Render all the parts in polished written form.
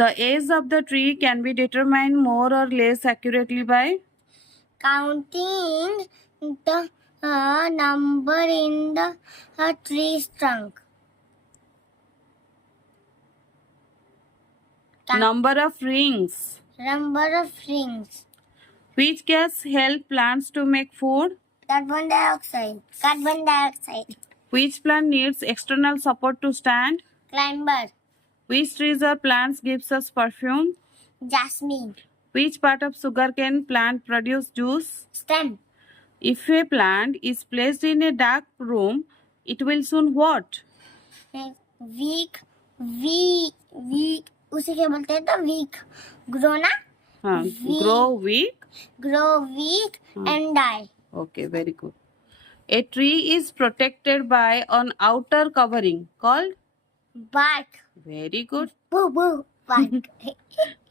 The age of the tree can be determined more or less accurately by counting the number in the tree's trunk. number of rings. Number of rings. Which gas help plants to make food? Carbon dioxide. Carbon dioxide. Which plant needs external support to stand? Climber. Which trees or plants gives us perfume? Jasmine. Which part of sugarcane plant produce juice? Stem. If a plant is placed in a dark room, it will soon what? Weak. उसे क्या बोलते हैं तो weak. Grow ना? Grow weak. Grow weak and die. Okay, very good. A tree is protected by an outer covering called? Bark. Very good. Boo. Bark.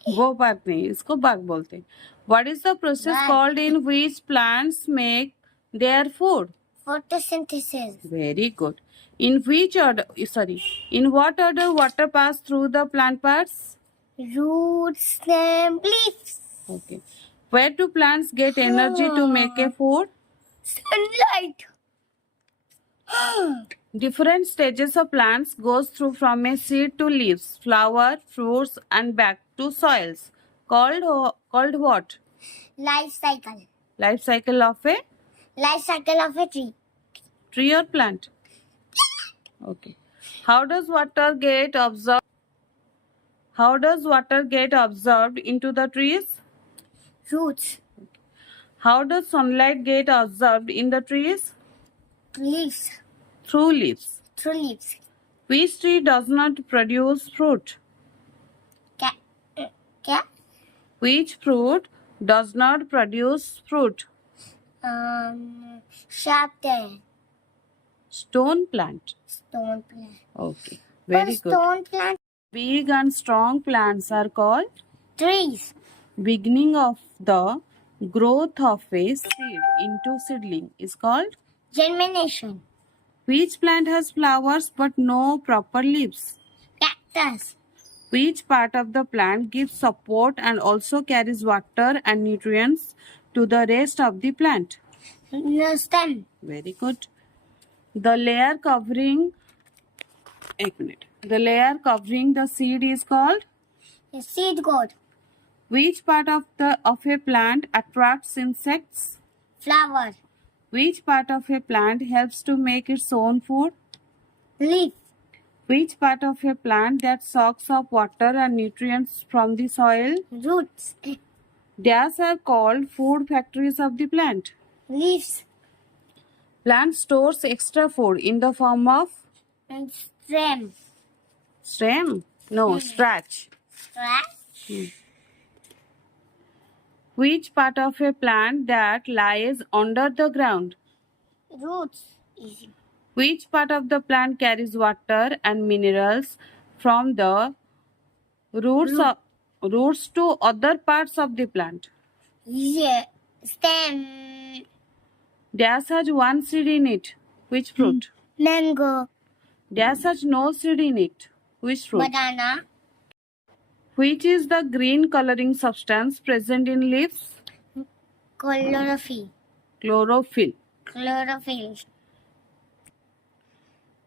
वो बात नहीं, इसको bark बोलते हैं. What is the process Bark. called in which plants make their food? Photosynthesis. Very good. In what order water pass through the plant parts? Roots, stem, leaves. Okay. Where do plants get energy to make a food? Sunlight. Different stages of plants goes through from a seed to leaves, flower, fruits, and back to soils. Called what? Life cycle. Life cycle of a Life cycle of a tree. tree or plant? Okay. How does water get absorbed into the trees? Roots. How does sunlight get absorbed in the trees? Leaves. Through leaves. Through leaves. Which tree does not produce fruit? क्या? Which fruit does not produce fruit? Sharp Stone plant. Stone plant. Okay. Very good. Stone plant. Big and strong plants are called? Trees. Beginning of the growth of a seed into seedling is called? Germination. Which plant has flowers but no proper leaves? Cactus. Which part of the plant gives support and also carries water and nutrients to the rest of the plant? The stem. Very good. The layer covering the seed is called? The seed coat. Which part of a plant attracts insects? Flower. Which part of a plant helps to make its own food? Leaf. Which part of a plant that soaks up water and nutrients from the soil? Roots. These are called food factories of the plant. Leaves. Plant stores extra food in the form of? And stem. Stem? No, starch. Starch. Which part of a plant that lies under the ground? Roots. Easy. Which part of the plant carries water and minerals from the roots to other parts of the plant? Yeah. Stem. Dash has one seed in it. Which fruit? Mango. Dash has no seed in it. Which fruit? Banana. Which is the green coloring substance present in leaves? Chlorophyll. Chlorophyll. Chlorophyll.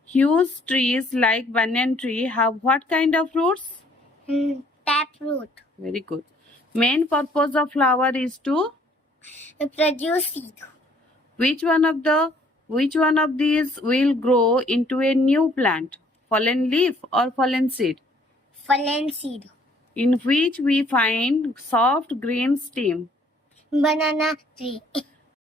Huge trees like banyan tree have what kind of roots? Taproot. Very good. Main purpose of flower is to Produce seed. which one of these will grow into a new plant? Fallen leaf or fallen seed? Fallen seed. In which we find soft green stem. Banana tree.